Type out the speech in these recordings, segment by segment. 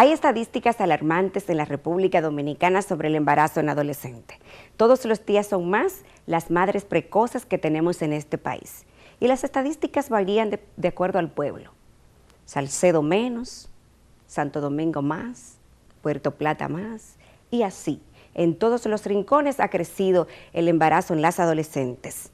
Hay estadísticas alarmantes en la República Dominicana sobre el embarazo en adolescente. Todos los días son más las madres precoces que tenemos en este país. Y las estadísticas varían de acuerdo al pueblo. Salcedo menos, Santo Domingo más, Puerto Plata más, y así. En todos los rincones ha crecido el embarazo en las adolescentes.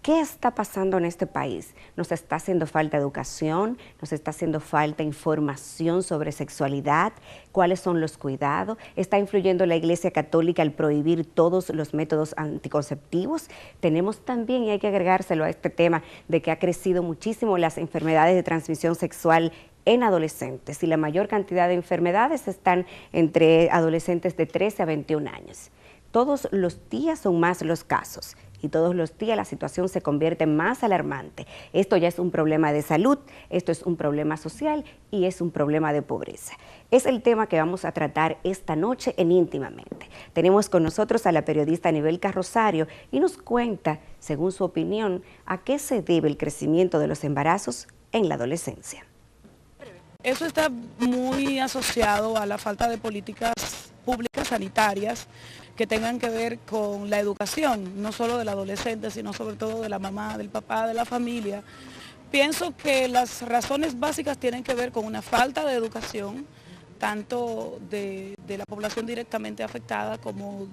¿Qué está pasando en este país? Nos está haciendo falta educación, nos está haciendo falta información sobre sexualidad, cuáles son los cuidados, está influyendo la Iglesia Católica al prohibir todos los métodos anticonceptivos. Tenemos también, y hay que agregárselo a este tema, de que ha crecido muchísimo las enfermedades de transmisión sexual en adolescentes y la mayor cantidad de enfermedades están entre adolescentes de 13 a 21 años. Todos los días son más los casos y todos los días la situación se convierte más alarmante. Esto ya es un problema de salud, esto es un problema social y es un problema de pobreza. Es el tema que vamos a tratar esta noche en Íntimamente. Tenemos con nosotros a la periodista Anibelka Rosario y nos cuenta, según su opinión, a qué se debe el crecimiento de los embarazos en la adolescencia. Eso está muy asociado a la falta de políticas públicas sanitarias que tengan que ver con la educación, no solo del adolescente, sino sobre todo de la mamá, del papá, de la familia. Pienso que las razones básicas tienen que ver con una falta de educación, tanto de la población directamente afectada como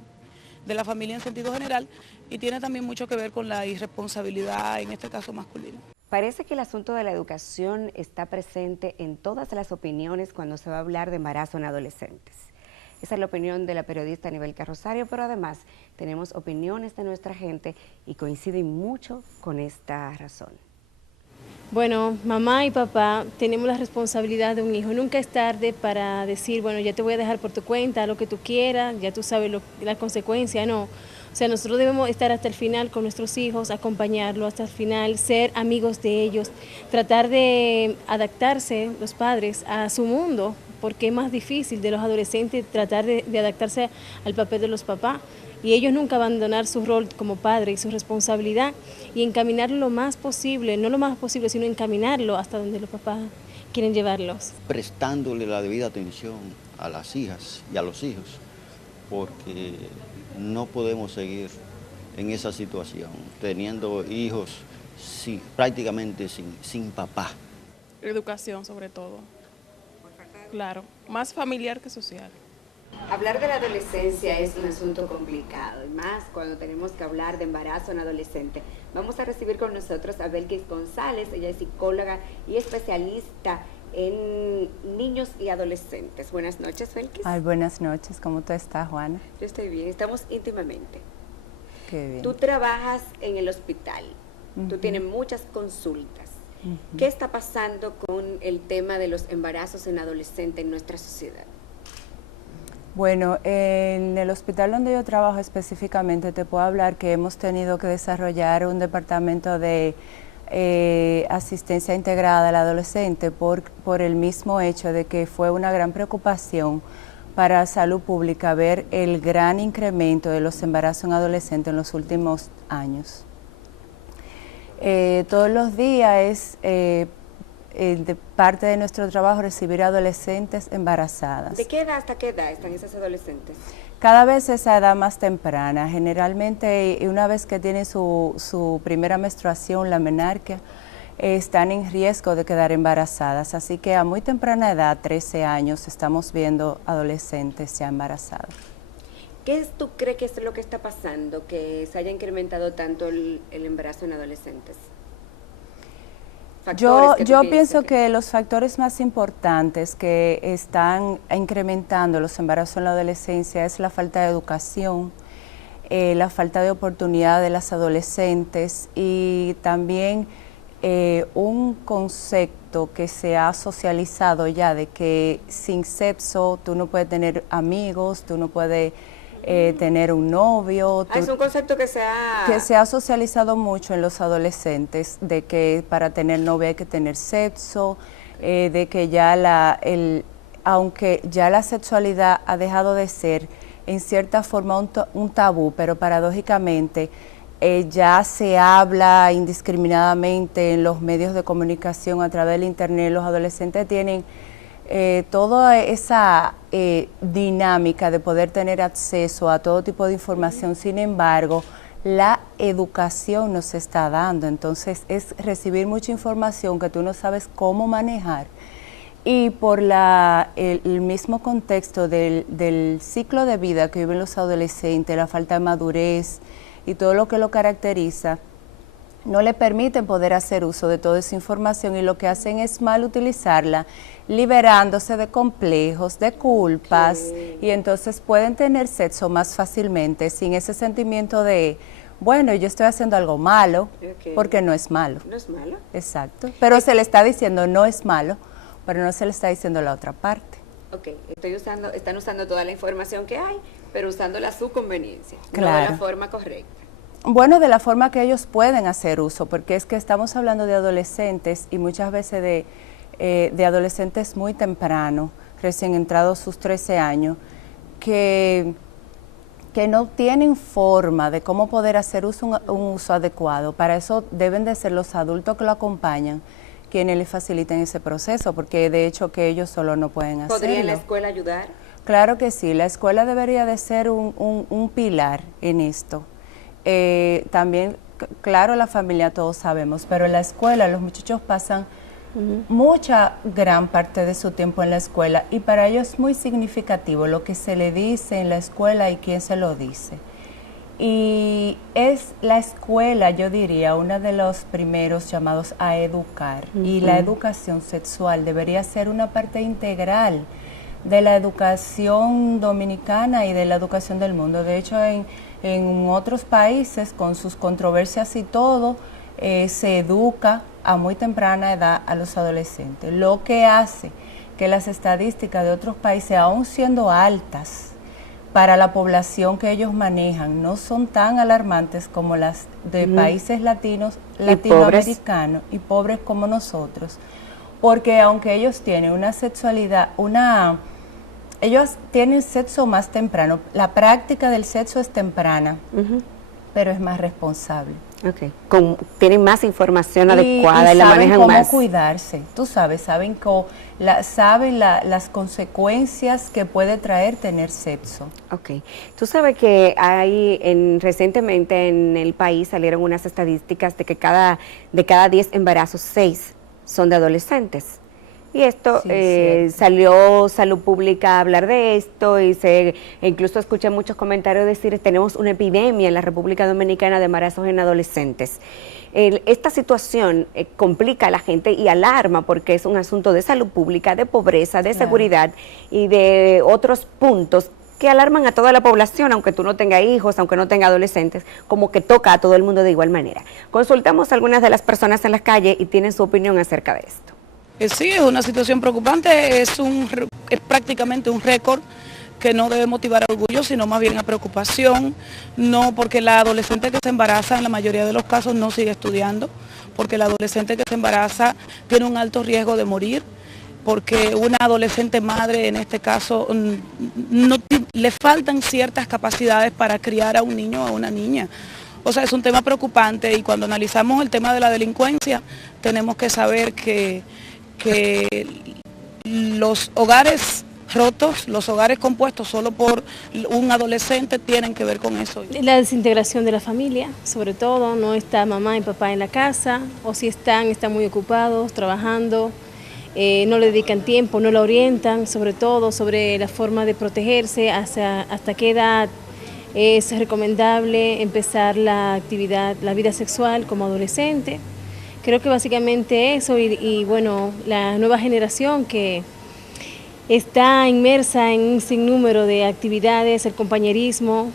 de la familia en sentido general, y tiene también mucho que ver con la irresponsabilidad, en este caso masculina. Parece que el asunto de la educación está presente en todas las opiniones cuando se va a hablar de embarazo en adolescentes. Esa es la opinión de la periodista Anibelka Rosario, pero además tenemos opiniones de nuestra gente y coinciden mucho con esta razón. Bueno, mamá y papá tenemos la responsabilidad de un hijo. Nunca es tarde para decir, bueno, ya te voy a dejar por tu cuenta, lo que tú quieras, ya tú sabes las consecuencias, no. O sea, nosotros debemos estar hasta el final con nuestros hijos, acompañarlos hasta el final, ser amigos de ellos, tratar de adaptarse los padres a su mundo, porque es más difícil de los adolescentes tratar de adaptarse al papel de los papás. Y ellos nunca abandonar su rol como padre y su responsabilidad y encaminarlo lo más posible, no lo más posible, sino encaminarlo hasta donde los papás quieren llevarlos. Prestándole la debida atención a las hijas y a los hijos, porque no podemos seguir en esa situación, teniendo hijos prácticamente sin papá. Educación sobre todo. Claro, más familiar que social. Hablar de la adolescencia es un asunto complicado, y más cuando tenemos que hablar de embarazo en adolescente. Vamos a recibir con nosotros a Belkis González, ella es psicóloga y especialista en niños y adolescentes. Buenas noches, Belkis. Ay, buenas noches, ¿cómo tú estás, Juana? Yo estoy bien, estamos íntimamente. Qué bien. Tú trabajas en el hospital, tú tienes muchas consultas. ¿Qué está pasando con el tema de los embarazos en adolescentes en nuestra sociedad? Bueno, en el hospital donde yo trabajo específicamente te puedo hablar que hemos tenido que desarrollar un departamento de asistencia integrada al adolescente por el mismo hecho de que fue una gran preocupación para salud pública ver el gran incremento de los embarazos en adolescentes en los últimos años. Todos los días es de parte de nuestro trabajo recibir adolescentes embarazadas. ¿De qué edad hasta qué edad están esas adolescentes? Cada vez esa edad más temprana, generalmente una vez que tienen su primera menstruación, la menarquia, están en riesgo de quedar embarazadas, así que a muy temprana edad, 13 años, estamos viendo adolescentes ya embarazadas. ¿Qué tú crees que es lo que está pasando, que se haya incrementado tanto el embarazo en adolescentes? Yo pienso que los factores más importantes que están incrementando los embarazos en la adolescencia es la falta de educación, la falta de oportunidad de las adolescentes y también un concepto que se ha socializado ya de que sin sexo tú no puedes tener amigos, tú no puedes tener un novio. Es un concepto que se ha socializado mucho en los adolescentes, de que para tener novia hay que tener sexo, de que ya aunque ya la sexualidad ha dejado de ser en cierta forma un tabú, pero paradójicamente ya se habla indiscriminadamente en los medios de comunicación a través del internet. Los adolescentes tienen toda esa dinámica de poder tener acceso a todo tipo de información. Sin embargo, la educación nos está dando, entonces es recibir mucha información que tú no sabes cómo manejar. Y por el mismo contexto del ciclo de vida que viven los adolescentes, la falta de madurez y todo lo que lo caracteriza, no le permiten poder hacer uso de toda esa información, y lo que hacen es mal utilizarla, liberándose de complejos, de culpas, y entonces pueden tener sexo más fácilmente sin ese sentimiento de, bueno, yo estoy haciendo algo malo, porque no es malo. ¿No es malo? Exacto, pero se le está diciendo no es malo, pero no se le está diciendo la otra parte. Ok, están usando toda la información que hay, pero usándola a su conveniencia, claro, no de la forma correcta. Bueno, de la forma que ellos pueden hacer uso, porque es que estamos hablando de adolescentes y muchas veces de adolescentes muy temprano, recién entrados sus 13 años, que no tienen forma de cómo poder hacer un uso adecuado. Para eso deben de ser los adultos que lo acompañan quienes les faciliten ese proceso, porque de hecho que ellos solo no pueden hacerlo. ¿Podría la escuela ayudar? Claro que sí, la escuela debería de ser un pilar en esto. También, claro, la familia todos sabemos, pero en la escuela los muchachos pasan gran parte de su tiempo en la escuela, y para ellos es muy significativo lo que se le dice en la escuela y quién se lo dice. Y es la escuela, yo diría, uno de los primeros llamados a educar, y la educación sexual debería ser una parte integral de la educación dominicana y de la educación del mundo. De hecho, en otros países, con sus controversias y todo, se educa a muy temprana edad a los adolescentes, lo que hace que las estadísticas de otros países, aún siendo altas para la población que ellos manejan, no son tan alarmantes como las de países latinoamericanos y pobres como nosotros, porque aunque ellos tienen una sexualidad, ellos tienen sexo más temprano, la práctica del sexo es temprana, pero es más responsable. Okay. Tienen más información adecuada y la manejan más. Saben cómo cuidarse, tú sabes, saben las consecuencias que puede traer tener sexo. Ok, tú sabes que recientemente en el país salieron unas estadísticas de que de cada 10 embarazos, 6 son de adolescentes. Y esto salió Salud Pública a hablar de esto, y incluso escuché muchos comentarios decir tenemos una epidemia en la República Dominicana de embarazos en adolescentes. Esta situación complica a la gente y alarma, porque es un asunto de salud pública, de pobreza, de seguridad y de otros puntos que alarman a toda la población, aunque tú no tengas hijos, aunque no tengas adolescentes, como que toca a todo el mundo de igual manera. Consultamos a algunas de las personas en las calles y tienen su opinión acerca de esto. Sí, es una situación preocupante, es prácticamente un récord que no debe motivar a orgullo, sino más bien a preocupación, no porque la adolescente que se embaraza en la mayoría de los casos no sigue estudiando, porque la adolescente que se embaraza tiene un alto riesgo de morir, porque una adolescente madre en este caso le faltan ciertas capacidades para criar a un niño o a una niña. O sea, es un tema preocupante, y cuando analizamos el tema de la delincuencia tenemos que saber que los hogares rotos, los hogares compuestos solo por un adolescente tienen que ver con eso. La desintegración de la familia, sobre todo, no está mamá y papá en la casa, o si están muy ocupados, trabajando, no le dedican tiempo, no la orientan, sobre todo sobre la forma de protegerse, hasta qué edad es recomendable empezar la vida sexual como adolescente. Creo que básicamente eso, y bueno, la nueva generación que está inmersa en un sinnúmero de actividades, el compañerismo,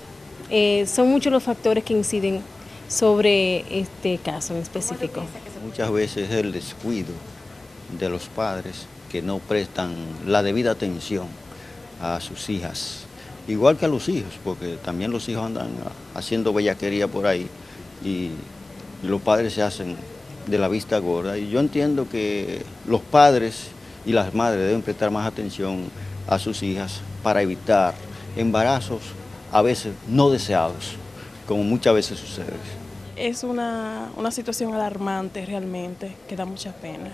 son muchos los factores que inciden sobre este caso en específico. Muchas veces es el descuido de los padres que no prestan la debida atención a sus hijas, igual que a los hijos, porque también los hijos andan haciendo bellaquería por ahí y los padres se hacen de la vista gorda, y yo entiendo que los padres y las madres deben prestar más atención a sus hijas para evitar embarazos a veces no deseados, como muchas veces sucede. Es una situación alarmante realmente, que da mucha pena.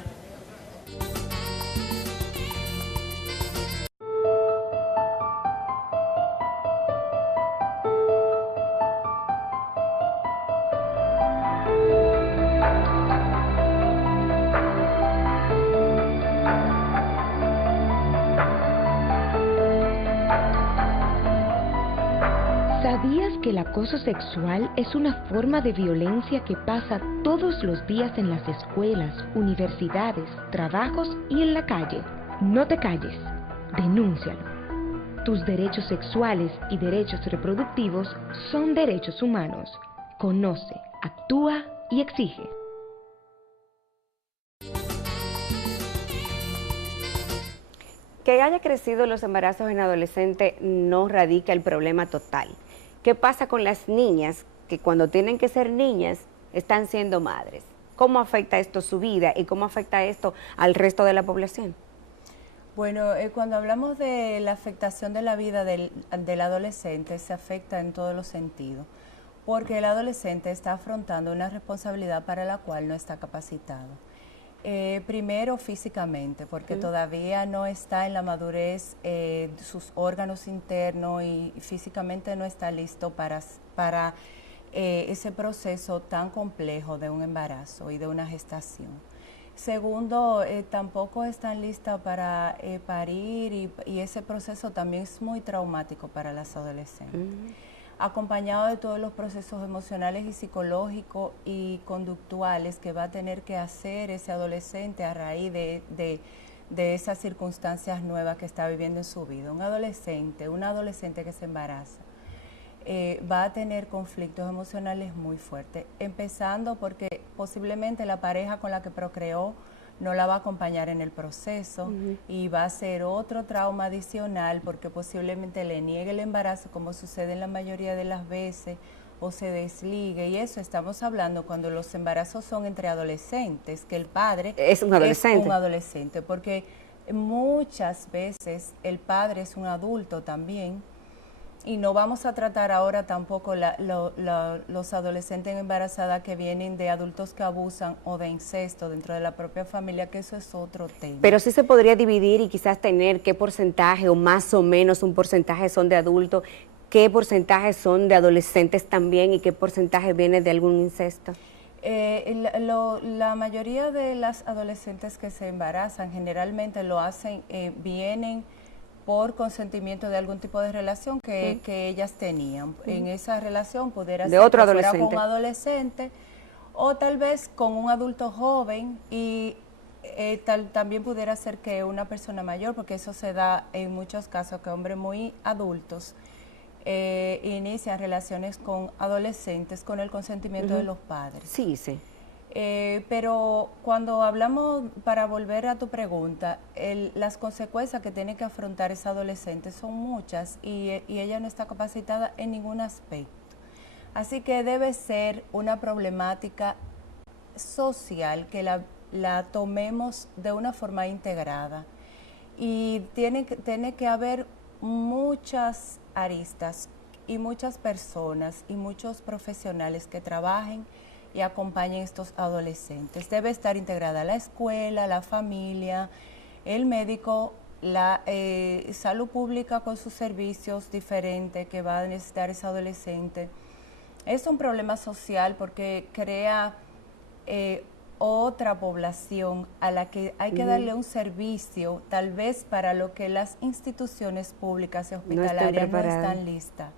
que el acoso sexual es una forma de violencia que pasa todos los días en las escuelas, universidades, trabajos y en la calle? No te calles, denúncialo. Tus derechos sexuales y derechos reproductivos son derechos humanos. Conoce, actúa y exige. Que haya crecido los embarazos en adolescentes no radica el problema total. ¿Qué pasa con las niñas que cuando tienen que ser niñas están siendo madres? ¿Cómo afecta esto su vida y cómo afecta esto al resto de la población? Bueno, cuando hablamos de la afectación de la vida del adolescente, se afecta en todos los sentidos, porque el adolescente está afrontando una responsabilidad para la cual no está capacitado. Primero físicamente, porque todavía no está en la madurez sus órganos internos y físicamente no está listo para ese proceso tan complejo de un embarazo y de una gestación. Segundo, tampoco están listas para parir y ese proceso también es muy traumático para las adolescentes. Acompañado de todos los procesos emocionales y psicológicos y conductuales que va a tener que hacer ese adolescente a raíz de esas circunstancias nuevas que está viviendo en su vida. Un adolescente que se embaraza va a tener conflictos emocionales muy fuertes, empezando porque posiblemente la pareja con la que procreó no la va a acompañar en el proceso y va a ser otro trauma adicional porque posiblemente le niegue el embarazo como sucede en la mayoría de las veces o se desligue, y eso estamos hablando cuando los embarazos son entre adolescentes, que el padre es un adolescente, porque muchas veces el padre es un adulto también. Y no vamos a tratar ahora tampoco los adolescentes embarazadas que vienen de adultos que abusan o de incesto dentro de la propia familia, que eso es otro tema. Pero sí se podría dividir y quizás tener qué porcentaje o más o menos un porcentaje son de adultos, qué porcentaje son de adolescentes también y qué porcentaje viene de algún incesto. La mayoría de las adolescentes que se embarazan generalmente lo hacen, vienen por consentimiento de algún tipo de relación que ellas tenían. En esa relación pudiera ser otro que fuera adolescente. con un adolescente o tal vez con un adulto joven y también pudiera ser que una persona mayor, porque eso se da en muchos casos, que hombres muy adultos inician relaciones con adolescentes con el consentimiento de los padres. Sí, sí. Pero cuando hablamos, para volver a tu pregunta, las consecuencias que tiene que afrontar esa adolescente son muchas y ella no está capacitada en ningún aspecto. Así que debe ser una problemática social que la tomemos de una forma integrada y tiene que haber muchas aristas y muchas personas y muchos profesionales que trabajen y acompañen a estos adolescentes. Debe estar integrada la escuela, la familia, el médico, la salud pública con sus servicios diferentes que va a necesitar ese adolescente. Es un problema social porque crea otra población a la que hay que darle un servicio, tal vez para lo que las instituciones públicas y hospitalarias no están listas.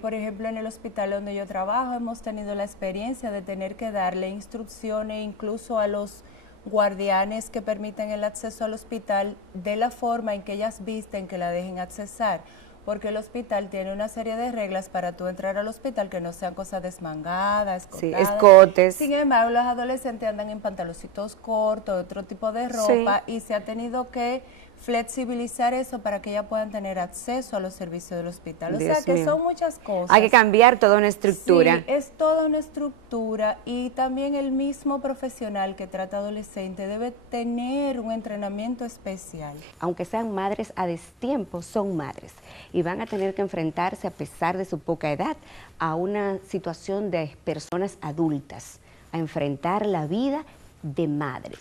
Por ejemplo, en el hospital donde yo trabajo hemos tenido la experiencia de tener que darle instrucciones incluso a los guardianes que permiten el acceso al hospital de la forma en que ellas visten que la dejen accesar, porque el hospital tiene una serie de reglas para tú entrar al hospital que no sean cosas desmangadas, escotadas. Sí, escotes. Sin embargo, los adolescentes andan en pantaloncitos cortos, otro tipo de ropa, y se ha tenido que flexibilizar eso para que ellas puedan tener acceso a los servicios del hospital. Dios o sea que mío. son muchas cosas. Hay que cambiar toda una estructura. Sí, es toda una estructura y también el mismo profesional que trata adolescente debe tener un entrenamiento especial. Aunque sean madres a destiempo, son madres y van a tener que enfrentarse, a pesar de su poca edad, a una situación de personas adultas, a enfrentar la vida de madres.